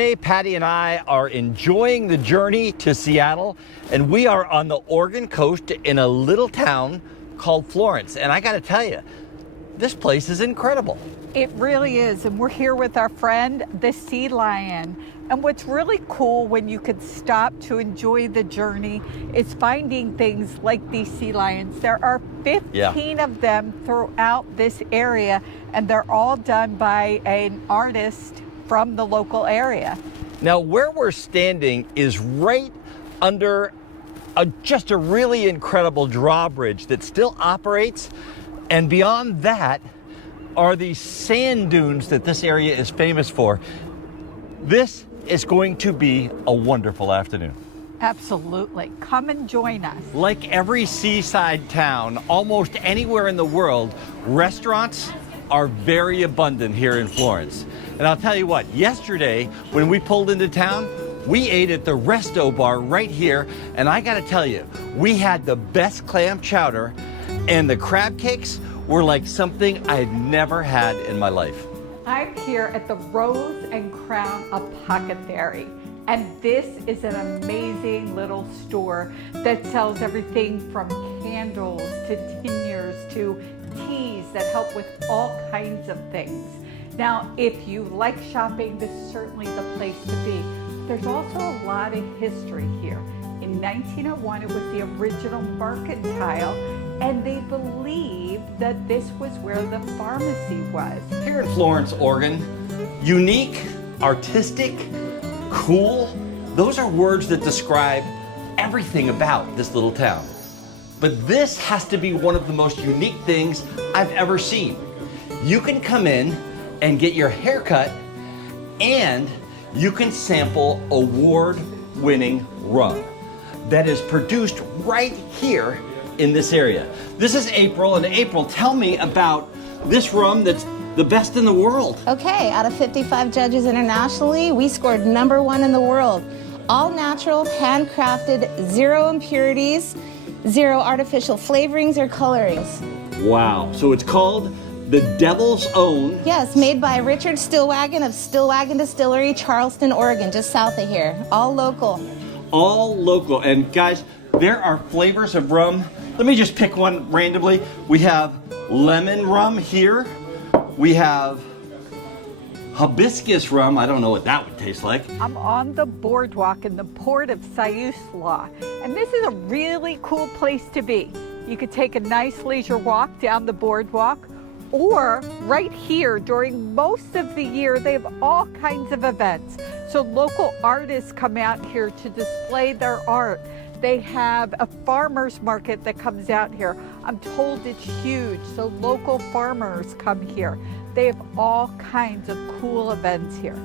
Hey, Patti and I are enjoying the journey to Seattle, and we are on the Oregon coast in a little town called Florence. And I gotta tell you, this place is incredible. It really is, and we're here with our friend, the sea lion. And what's really cool when you could stop to enjoy the journey is finding things like these sea lions. There are 15 of them throughout this area, and they're all done by an artist from the local area. Now, where we're standing is right under just a really incredible drawbridge that still operates, and beyond that are these sand dunes that this area is famous for. This is going to be a wonderful afternoon. Absolutely. Come and join us. Like every seaside town, almost anywhere in the world, restaurants are very abundant here in Florence. And I'll tell you what, yesterday when we pulled into town, we ate at the Restobar right here, and I gotta tell you, we had the best clam chowder, and the crab cakes were like something I'd never had in my life. I'm here at the Rose and Crown Apothecary, and this is an amazing little store that sells everything from candles to tinctures to teas that help with all kinds of things. Now, if you like shopping, this is certainly the place to be. There's also a lot of history here. In 1901, it was the original mercantile, and they believe that this was where the pharmacy was. Here in Florence, Oregon, unique, artistic, cool, those are words that describe everything about this little town. But this has to be one of the most unique things I've ever seen. You can come in and get your hair cut, and you can sample award-winning rum that is produced right here in this area. This is April, and April, tell me about this rum that's the best in the world. Okay, out of 55 judges internationally, we scored #1 in the world. All natural, handcrafted, zero impurities, zero artificial flavorings or colorings. Wow, so it's called the Devil's Own. Yes, made by Richard Stillwagon of Stillwagon Distillery, Charleston, Oregon, just south of here. All local. All local. And guys, there are flavors of rum. Let me just pick one randomly. We have lemon rum here. We have hibiscus rum. I don't know what that would taste like. I'm on the boardwalk in the port of Sidewalk, and this is a really cool place to be. You could take a nice leisure walk down the boardwalk, or right here during most of the year, they have all kinds of events. So local artists come out here to display their art. They have a farmer's market that comes out here. I'm told it's huge, so local farmers come here. They have all kinds of cool events here.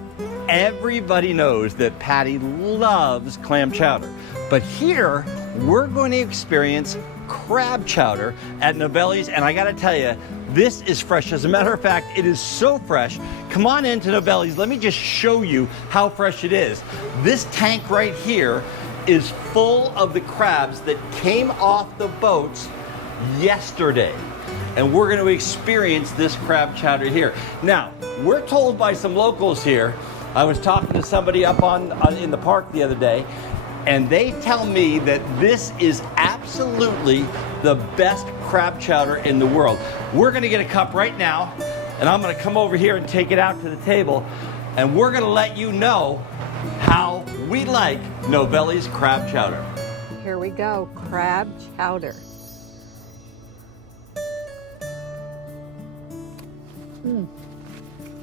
Everybody knows that Patti loves clam chowder, but here we're going to experience crab chowder at Novelli's, and I gotta tell you, this is fresh. As a matter of fact, it is so fresh. Come on into Novelli's. Let me just show you how fresh it is. This tank right here is full of the crabs that came off the boats yesterday. And we're going to experience this crab chowder here. Now, we're told by some locals here, I was talking to somebody up in the park the other day, and they tell me that this is absolutely the best crab chowder in the world. We're going to get a cup right now, and I'm going to come over here and take it out to the table, and we're going to let you know how we like Novelli's crab chowder. Here we go, crab chowder.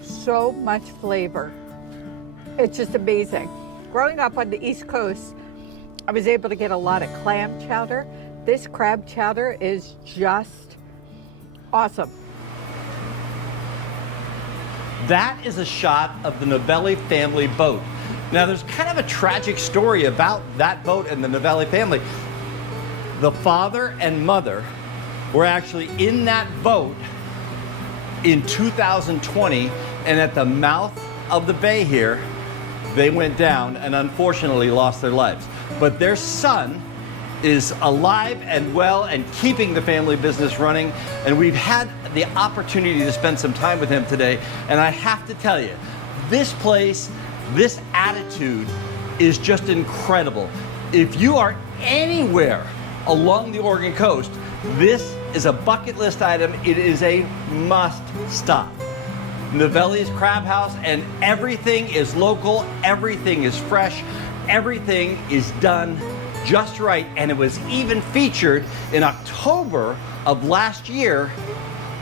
So much flavor. It's just amazing. Growing up on the East Coast, I was able to get a lot of clam chowder. This crab chowder is just awesome. That is a shot of the Novelli family boat. Now, there's kind of a tragic story about that boat and the Novelli family. The father and mother were actually in that boat in 2020, and at the mouth of the bay here, they went down and unfortunately lost their lives. But their son is alive and well and keeping the family business running, and we've had the opportunity to spend some time with him today, and I have to tell you, this place, This attitude is just incredible. If you are anywhere along the Oregon coast, this is a bucket list item. It is a must stop. Novelli's Crab House, and everything is local, everything is fresh, everything is done just right, and it was even featured in October of last year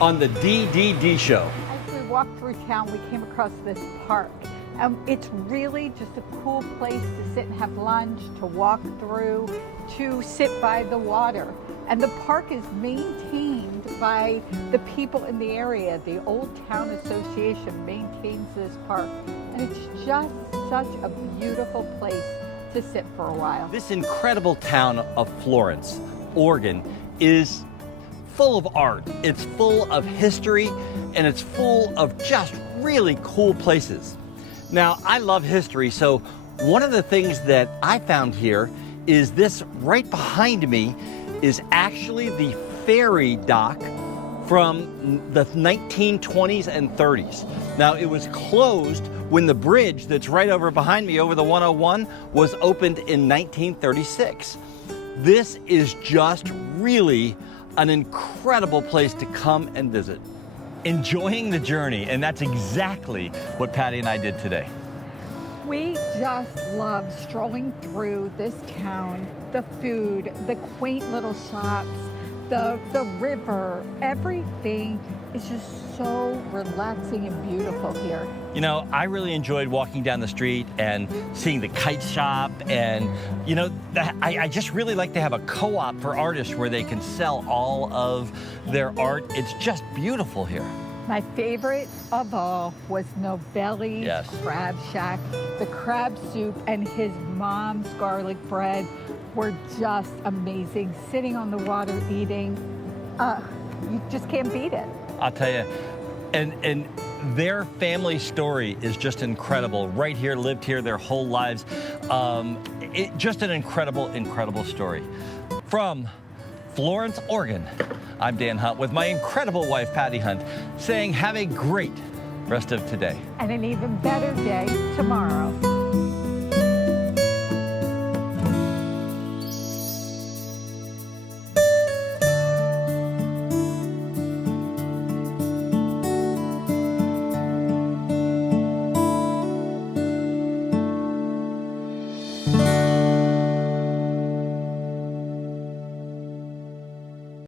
on the DDD show. As we walked through town, we came across this park. It's really just a cool place to sit and have lunch, to walk through, to sit by the water. And the park is maintained by the people in the area. The Old Town Association maintains this park. And it's just such a beautiful place to sit for a while. This incredible town of Florence, Oregon, is full of art. It's full of history, and it's full of just really cool places. Now, I love history, so one of the things that I found here is this right behind me is actually the ferry dock from the 1920s and 30s. Now, it was closed when the bridge that's right over behind me over the 101 was opened in 1936. This is just really an incredible place to come and visit. Enjoying the journey, and that's exactly what Patti and I did today. We just love strolling through this town, the food, the quaint little shops, the river, everything is just so relaxing and beautiful here. You know, I really enjoyed walking down the street and seeing the kite shop, and you know, I just really like to have a co-op for artists where they can sell all of their art. It's just beautiful here. My favorite of all was Novelli's Crab Shack. The crab soup and his mom's garlic bread were just amazing. Sitting on the water eating, you just can't beat it. I'll tell you, and their family story is just incredible. Right here, lived here their whole lives. Just an incredible, incredible story. From Florence, Oregon, I'm Dan Hunt with my incredible wife, Patti Hunt, saying have a great rest of today. And an even better day tomorrow.